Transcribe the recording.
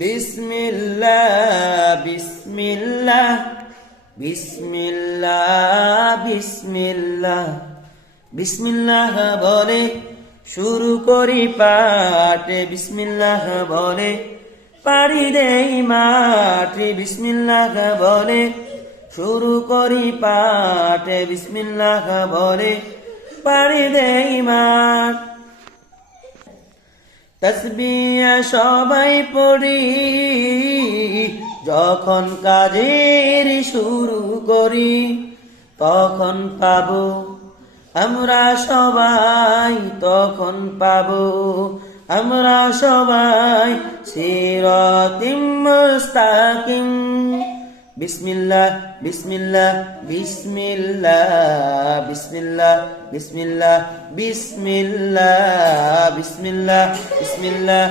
বিসমিল্লাহ বিসমিল্লাহ বিসমিল্লাহ বিসমিল্লাহ বিসমিল্লাহ বলে শুরু করি পাঠ, বিসমিল্লাহ বলে পাড়ি দেই মাঠ, বিসমিল্লাহ বলে শুরু করি পাঠ, বিসমিল্লাহ বলে পাড়ি দেই মাঠ। তাসবিহ সবাই পড়ি যখন কাজের শুরু করি, তখন পাবো আমরা সবাই, তখন পাবো আমরা সবাই সিরাতিম মুস্তাকিম। বিসমিল্লাহ বিসমিল্লাহ বিসমিল্লাহ বিসমিল্লাহ বিসমিল্লাহ বিসমিল্লাহ বিসমিল্লাহ বিসমিল্লাহ।